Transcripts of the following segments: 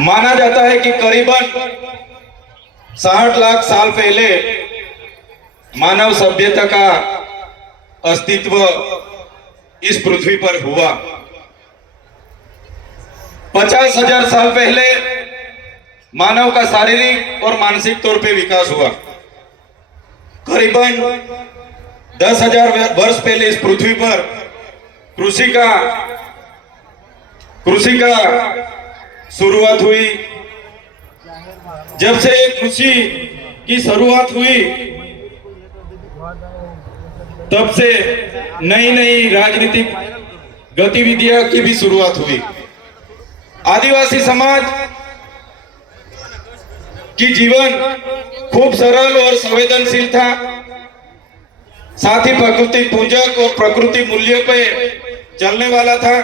माना जाता है कि करीबन 60 लाख साल पहले मानव सभ्यता का अस्तित्व इस पृथ्वी पर हुआ। 50,000 साल पहले मानव का शारीरिक और मानसिक तौर पे विकास हुआ। करीबन 10,000 वर्ष पहले इस पृथ्वी पर कृषि का शुरुआत हुई। जब से कृषि की शुरुआत हुई तब से नई नई राजनीतिक गतिविधियों की भी शुरुआत हुई। आदिवासी समाज की जीवन खूब सरल और संवेदनशील था। साथ ही प्रकृति पूजक और प्रकृति मूल्यों पे चलने वाला था।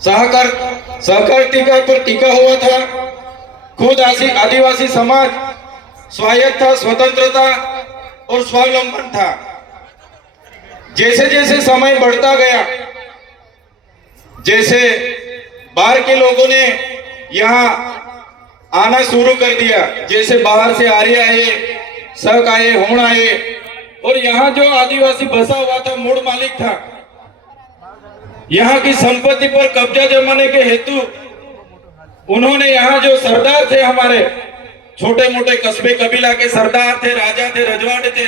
सहकारिता पर टिका हुआ था। खुद आदिवासी समाज स्वायत्त था, स्वतंत्रता और स्वावलंबन था। जैसे जैसे समय बढ़ता गया, जैसे बाहर के लोगों ने यहाँ आना शुरू कर दिया, जैसे बाहर से आर्य आए, शक आए, होण आए, और यहाँ जो आदिवासी बसा हुआ था, मूल मालिक था, यहाँ की संपत्ति पर कब्जा जमाने के हेतु उन्होंने यहाँ जो सरदार थे, हमारे छोटे मोटे कस्बे कबीला के सरदार थे, राजा थे, रजवाड़े थे,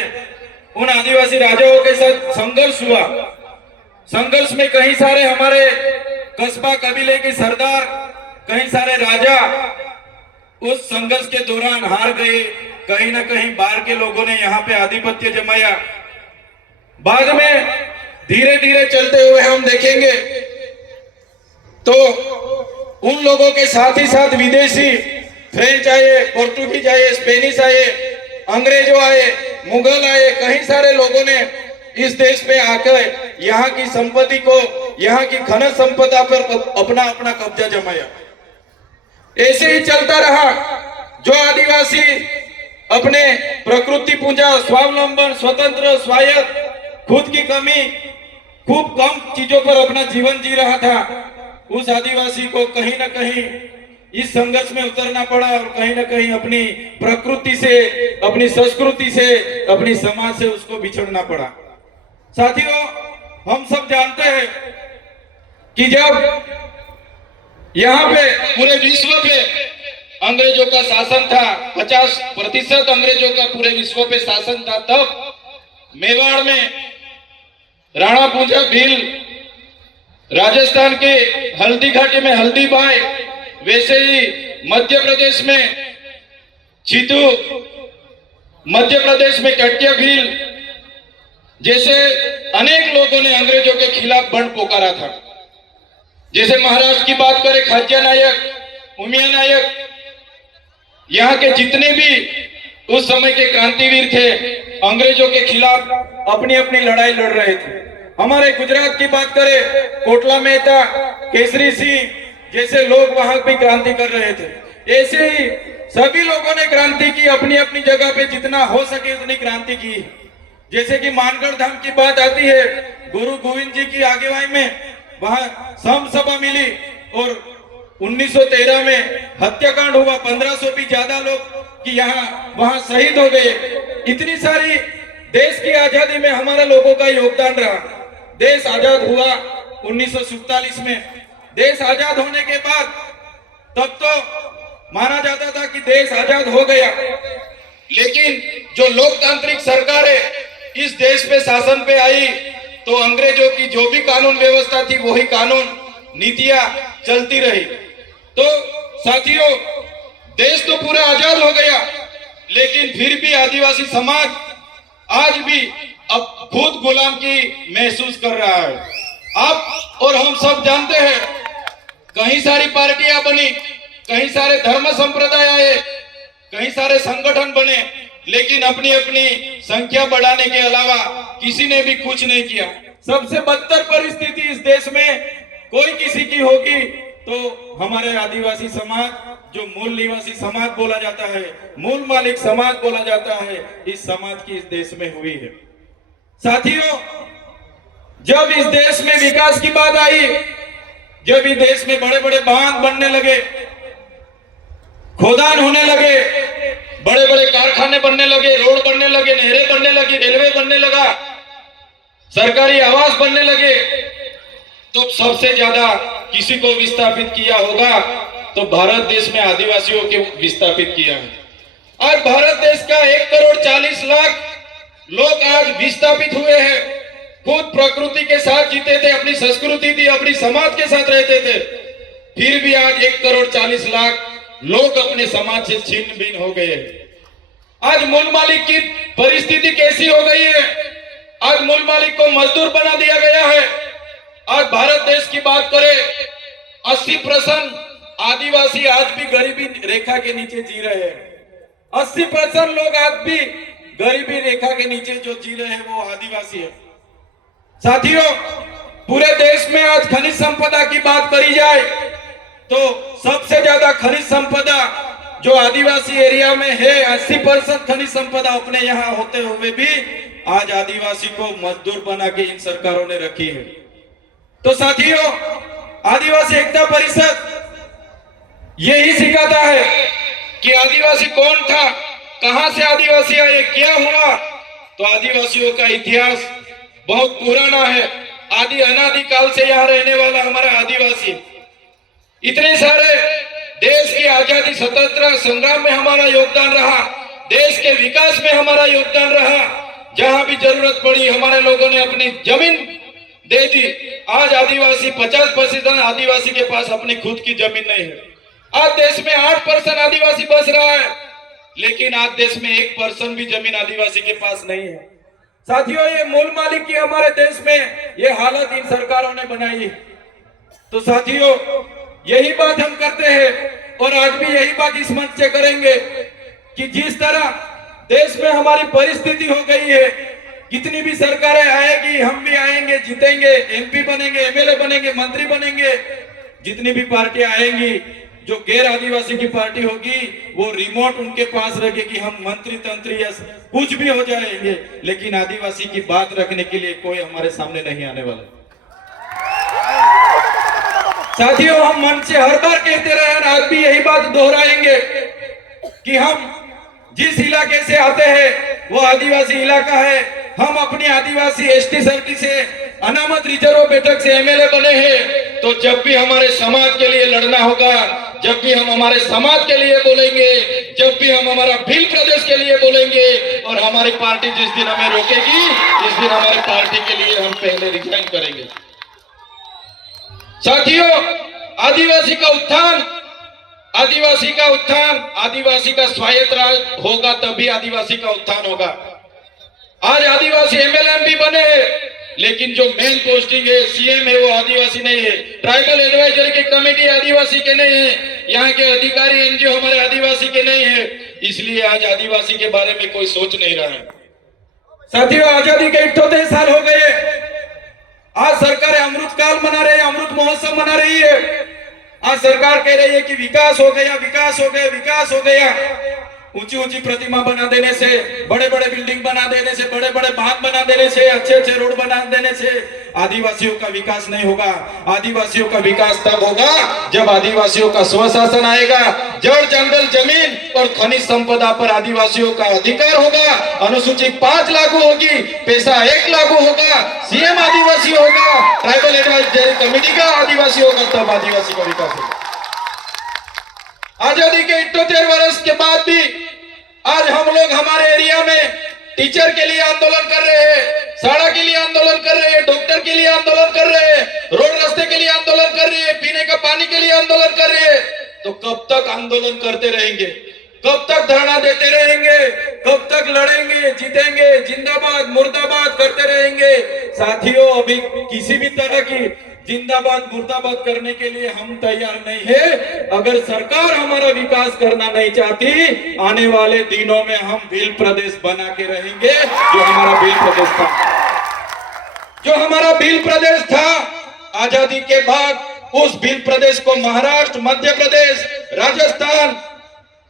उन आदिवासी राजाओं के साथ संघर्ष हुआ। संघर्ष में कई सारे हमारे कस्बा कबीले के सरदार, कई सारे राजा उस संघर्ष के दौरान हार गए। कहीं ना कहीं बाहर के लोगों ने यहाँ पे आधिपत्य जमाया। बाद में धीरे धीरे चलते हुए हम देखेंगे तो उन लोगों के साथ ही साथ विदेशी फ्रेंच आए, पोर्टुगीज आए, स्पेनिश आए, अंग्रेजों आए, मुगल आए, कई सारे लोगों ने इस देश पे आकर यहाँ की संपत्ति को, यहाँ की खनिज संपदा पर अपना अपना कब्जा जमाया। ऐसे ही चलता रहा। जो आदिवासी अपने प्रकृति पूजा, स्वावलंबन, स्वतंत्र, स्वायत्त, खुद की कमी, खूब कम चीजों पर अपना जीवन जी रहा था, उस आदिवासी को कहीं ना कहीं इस संघर्ष में उतरना पड़ा और कहीं ना कहीं अपनी प्रकृति से, अपनी संस्कृति से, अपनी समाज से उसको बिछड़ना पड़ा। साथियों, हम सब जानते हैं कि जब यहाँ पे पूरे विश्व पे अंग्रेजों का शासन था, 50% अंग्रेजों का पूरे विश्व पे शासन था, तब मेवाड़ में राणा पूजा भील, राजस्थान के हल्दी घाटी में हल्दी बाई, वैसे ही मध्य प्रदेश में चितू, मध्य प्रदेश में कट्या भील, जैसे अनेक लोगों ने अंग्रेजों के खिलाफ बंड पुकारा था। जैसे महाराष्ट्र की बात करें, खाज्या नायक, उमिया नायक, यहाँ के जितने भी उस समय के क्रांतिवीर थे, अंग्रेजों के खिलाफ अपनी अपनी लड़ाई लड़ रहे थे। हमारे गुजरात की बात करें, कोटला मेहता, केसरी सिंह जैसे लोग वहां भी क्रांति कर रहे थे। ऐसे ही सभी लोगों ने क्रांति की, अपनी अपनी जगह पे जितना हो सके उतनी क्रांति की। जैसे कि मानगढ़ धाम की बात आती है, गुरु गोविंद जी की आगेवाई में वहां सम सभा मिली और 1913 में हत्याकांड हुआ। 1500 भी ज्यादा लोग कि यहाँ वहां शहीद हो गए। इतनी सारी देश की आजादी में हमारे लोगों का योगदान रहा। देश आजाद हुआ 1947 में। देश आजाद होने के बाद तब तो माना जाता था कि देश आजाद हो गया, लेकिन जो लोकतांत्रिक सरकारें इस देश पे शासन पे आई तो अंग्रेजों की जो भी कानून व्यवस्था थी वही कानून नीतियां चलती रही। तो साथियों, देश तो पूरा आजाद हो गया, लेकिन फिर भी आदिवासी समाज आज भी अब खुद गुलाम की महसूस कर रहा है। आप और हम सब जानते हैं, कई सारी पार्टियां बनी, कई सारे धर्म संप्रदाय आए, कई सारे संगठन बने, लेकिन अपनी अपनी संख्या बढ़ाने के अलावा किसी ने भी कुछ नहीं किया। सबसे बदतर परिस्थिति इस देश में कोई किसी की होगी तो हमारे आदिवासी समाज, जो मूल निवासी समाज बोला जाता है, मूल मालिक समाज बोला जाता है, इस समाज की इस देश में हुई है। साथियों, जब इस देश में विकास की बात आई जब भी देश में बड़े बड़े बांध बनने लगे, खोदान होने लगे, बड़े बड़े कारखाने बनने लगे, रोड बनने लगे, नहरें बनने लगी, रेलवे बनने लगा, सरकारी आवास बनने लगे, तो सबसे ज्यादा किसी को विस्थापित किया होगा तो भारत देश में आदिवासियों को विस्थापित किया है। आज भारत देश का 1,40,00,000 लोग आज विस्थापित हुए हैं। खुद प्रकृति के साथ जीते थे, अपनी संस्कृति थी, अपनी समाज के साथ रहते थे, फिर भी आज 1,40,00,000 लोग अपने समाज से छिन्न भिन्न हो गए। आज मूल मालिक की परिस्थिति कैसी हो गई है? आज मूल मालिक को मजदूर बना दिया गया है। आज भारत देश की बात करें, 80% आदिवासी आज भी गरीबी रेखा के नीचे जी रहे हैं। 80% लोग आज भी गरीबी रेखा के नीचे जो जी रहे हैं वो आदिवासी है। साथियों, पूरे देश में आज खनिज संपदा की बात करी जाए तो सबसे ज्यादा खनिज संपदा जो आदिवासी एरिया में है, 80% खनिज संपदा अपने यहाँ होते हुए भी आज आदिवासी को मजदूर बना के इन सरकारों ने रखी है। तो साथियों, आदिवासी एकता परिषद यही सिखाता है कि आदिवासी कौन था, कहां से आदिवासी आए, क्या हुआ। तो आदिवासियों का इतिहास बहुत पुराना है। आदि अनादि काल से यहाँ रहने वाला हमारा आदिवासी, इतने सारे देश की आजादी स्वतंत्रता संग्राम में हमारा योगदान रहा, देश के विकास में हमारा योगदान रहा। जहां भी जरूरत पड़ी हमारे लोगों ने अपनी जमीन दे दी। आज आदिवासी 50% आदिवासी के पास अपनी खुद की जमीन नहीं है। आज देश में 8% आदिवासी बस रहा है, लेकिन आज देश में 1% भी जमीन आदिवासी के पास नहीं है। साथियों, ये मूल मालिक की हमारे देश में ये हालत इन सरकारों ने बनाई। तो साथियों, यही बात हम करते हैं और आज भी यही बात इस मंच से करेंगे कि जिस तरह देश में हमारी परिस्थिति हो गई है, कितनी भी सरकारें आएगी, हम भी आएंगे, जीतेंगे, एमपी बनेंगे, एमएलए बनेंगे, मंत्री बनेंगे, जितनी भी पार्टियां आएंगी, जो गैर आदिवासी की पार्टी होगी वो रिमोट उनके पास रखेगी, हम मंत्री तंत्री या कुछ भी हो जाएंगे, लेकिन आदिवासी की बात रखने के लिए कोई हमारे सामने नहीं आने वाला। साथियों, हम मन से हर बार कहते रहे और आज भी यही बात दोहराएंगे कि हम जिस इलाके से आते हैं वो आदिवासी इलाका है। हम अपनी आदिवासी एसटी सर्टी से अनामत रिजर्व बैठक से एमएलए बने हैं। तो जब भी हमारे समाज के लिए लड़ना होगा, जब भी हम हमारे समाज के लिए बोलेंगे, जब भी हम हमारा भील प्रदेश के लिए बोलेंगे और हमारी पार्टी जिस दिन हमें रोकेगी, इस दिन हमारी पार्टी के लिए हम पहले रिजाइन करेंगे। साथियों, आदिवासी का उत्थान, आदिवासी का उत्थान, आदिवासी का स्वायत्त राज होगा तभी आदिवासी का उत्थान होगा। आज आदिवासी एमएलए एमपी बने हैं, लेकिन जो मेन पोस्टिंग है, सीएम है, वो आदिवासी नहीं है। ट्राइबल एडवाइजरी की कमेटी आदिवासी के नहीं है, यहाँ के अधिकारी एनजीओ हमारे आदिवासी के नहीं है। इसलिए आज आदिवासी के बारे में कोई सोच नहीं रहा है। साथियों, आजादी के 78 साल हो गए। आज सरकार अमृत काल मना रही है, अमृत महोत्सव मना रही है। आज सरकार कह रही है कि विकास हो गया, विकास हो गया, विकास हो गया। ऊंची ऊंची प्रतिमा बना देने से, बड़े बड़े बिल्डिंग बना देने से, बड़े बड़े बांध बना देने से, अच्छे अच्छे रोड बना देने से आदिवासियों का विकास नहीं होगा। आदिवासियों का विकास तब होगा जब आदिवासियों का स्वशासन आएगा, जड़ जंगल जमीन और खनिज संपदा पर आदिवासियों का अधिकार होगा, अनुसूची 5 लागू होगी, पैसा 1 लागू होगा, सीएम आदिवासी होगा, ट्राइबल एडवाइजरी कमेटी का आदिवासी होगा, तब आदिवासी का विकास होगा। आजादी के 78 वर्ष के बाद भी आज हम लोग हमारे एरिया में टीचर के लिए आंदोलन कर रहे हैं, सड़क के लिए आंदोलन कर रहे हैं, डॉक्टर के लिए आंदोलन कर रहे हैं, रोड रास्ते के लिए आंदोलन कर रहे हैं, पीने का पानी के लिए आंदोलन कर रहे हैं। तो कब तक आंदोलन करते रहेंगे? कब तक धरना देते रहेंगे? कब तक लड़ेंगे, जीतेंगे, जिंदाबाद मुर्दाबाद करते रहेंगे? साथियों, अभी किसी भी तरह की जिंदाबाद मुर्दाबाद करने के लिए हम तैयार नहीं है। अगर सरकार हमारा विकास करना नहीं चाहती, आने वाले दिनों में हम भील प्रदेश बना के रहेंगे, जो हमारा भील प्रदेश था, जो हमारा भील प्रदेश था। आजादी के बाद उस भील प्रदेश को महाराष्ट्र, मध्य प्रदेश, राजस्थान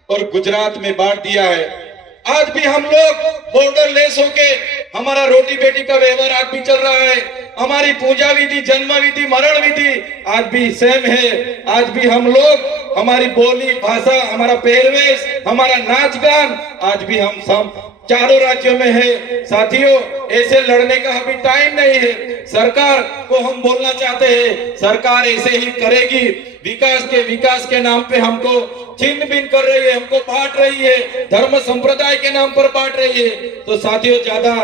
और गुजरात में बांट दिया है। आज भी हम लोग बॉर्डर लेस होके हमारा रोटी बेटी का व्यवहार आज भी चल रहा है। हमारी पूजा विधि, जन्म विधि, मरण विधि आज भी सेम है। आज भी हम लोग, हमारी बोली भाषा, हमारा पहरवेश, हमारा नाच गान आज भी हम सब चारों राज्यों में है। साथियों, ऐसे लड़ने का अभी टाइम नहीं है। सरकार को हम बोलना चाहते हैं, सरकार ऐसे ही करेगी। विकास के नाम पे हमको छिन्न भिन्न कर रही है, हमको बांट रही है, धर्म संप्रदाय के नाम पर बांट रही है। तो साथियों, ज्यादा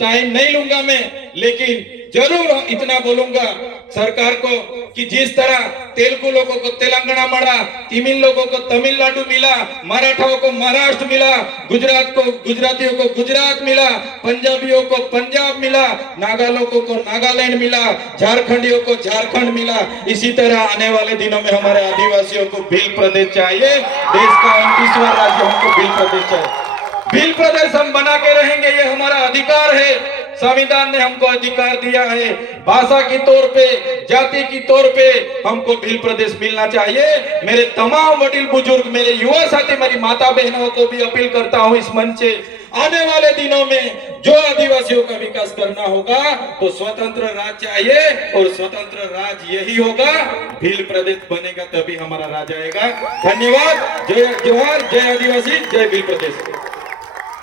टाइम नहीं लूंगा मैं, लेकिन जरूर इतना बोलूंगा सरकार को कि जिस तरह तेलुगु लोगों को तेलंगाना मिला, तमिल लोगों को तमिलनाडु मिला, मराठाओं को महाराष्ट्र मिला, गुजरातियों को गुजरात मिला, पंजाबियों को पंजाब मिला, नागा लोगों को नागालैंड मिला, झारखंडियों को झारखंड मिला, इसी तरह आने वाले दिनों में हमारे आदिवासियों को भील प्रदेश चाहिए। देश का 29वां राज्य हमको भील प्रदेश चाहिए। भील प्रदेश हम बना के रहेंगे, ये हमारा अधिकार है। संविधान ने हमको अधिकार दिया है। भाषा की तौर पे, जाति की तौर पे हमको भील प्रदेश मिलना चाहिए। मेरे तमाम वडील बुजुर्ग, मेरे युवा साथी, मेरी माता बहनों को भी अपील करता हूं इस मंच से, आने वाले दिनों में जो आदिवासियों का विकास करना होगा तो स्वतंत्र राज्य चाहिए, और स्वतंत्र राज्य यही होगा, भील प्रदेश बनेगा तभी हमारा राज्य आएगा। धन्यवाद। जय जोहार, जय आदिवासी, जय भील प्रदेश।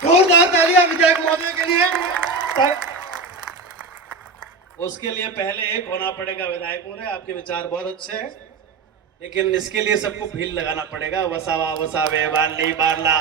जोरदार तालियां विधायक महोदय के लिए। उसके लिए पहले एक होना पड़ेगा विधायक महोदय, आपके विचार बहुत अच्छे हैं, लेकिन इसके लिए सबको भील लगाना पड़ेगा। वसावा वसावे, बारली बारला,